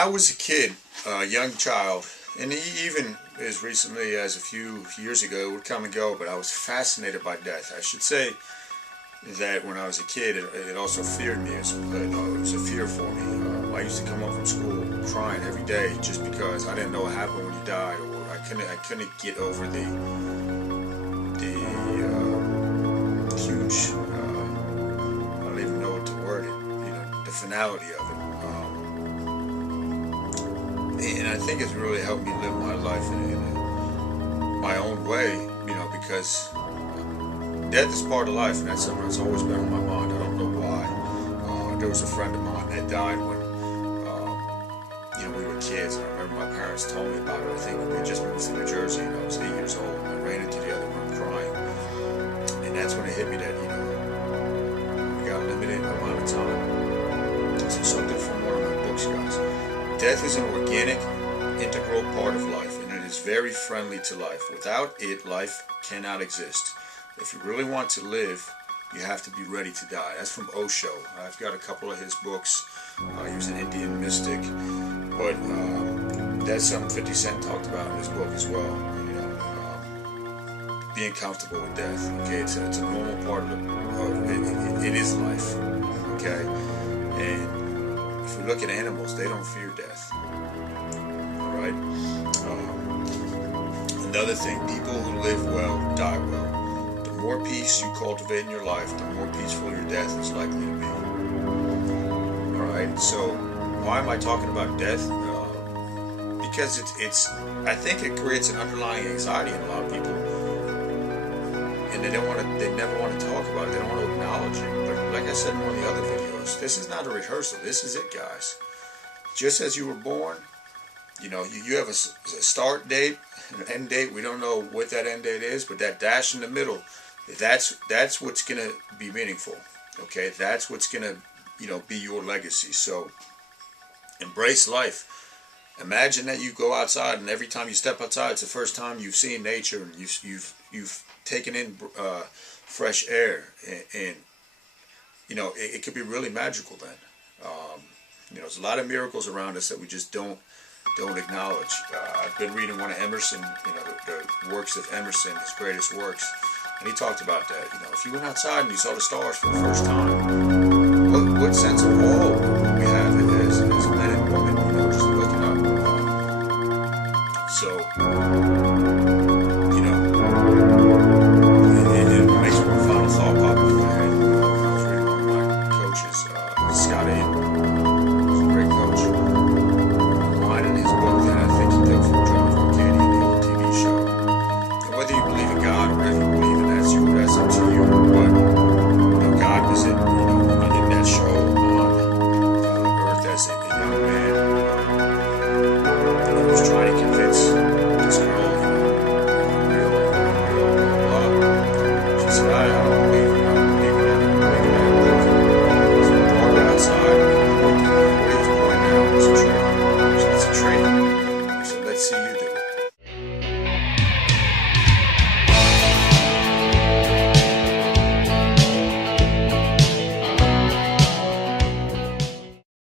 I was a kid, a young child, and even as recently as a few years ago, it would come and go, but I was fascinated by death. I should say that when I was a kid, it also feared me. It was a fear for me. I used to come home from school crying every day just because I didn't know what happened when he died, or I couldn't get over the huge, I don't even know what to word it, the finality of it. And I think it's really helped me live my life in my own way, because death is part of life, and that's something that's always been on my mind. I don't know why. There was a friend of mine that died when we were kids, and I remember my parents told me about it. I think we had just moved to New Jersey, and I was 8 years old, and I ran into the other room crying. And that's when it hit me that, we got a limited amount of time. So something from one of my books, guys. Death is an organic, integral part of life, and it is very friendly to life. Without it, life cannot exist. If you really want to live, you have to be ready to die. That's from Osho. I've got a couple of his books. He was an Indian mystic, but that's something 50 Cent talked about in his book as well. Being comfortable with death. Okay, it's a normal part of it. It is life. Okay, and if we look at animals, they don't fear death. All right. Another thing: people who live well die well. The more peace you cultivate in your life, the more peaceful your death is likely to be. Alright, so why am I talking about death? Because I think it creates an underlying anxiety in a lot of people. And they never want to talk about it, they don't want to acknowledge it. But like I said in one of the other videos, this is not a rehearsal, this is it, guys. Just as you were born, you have a start date, an end date. We don't know what that end date is, but that dash in the middle, that's what's going to be meaningful. Okay, that's what's going to be your legacy. So embrace life. Imagine that you go outside, and every time you step outside, it's the first time you've seen nature, and you've taken in fresh air, and it could be really magical then. There's a lot of miracles around us that we just don't acknowledge. I've been reading one of Emerson, the works of Emerson, his greatest works, and he talked about that. If you went outside and you saw the stars for the first time, what sense of awe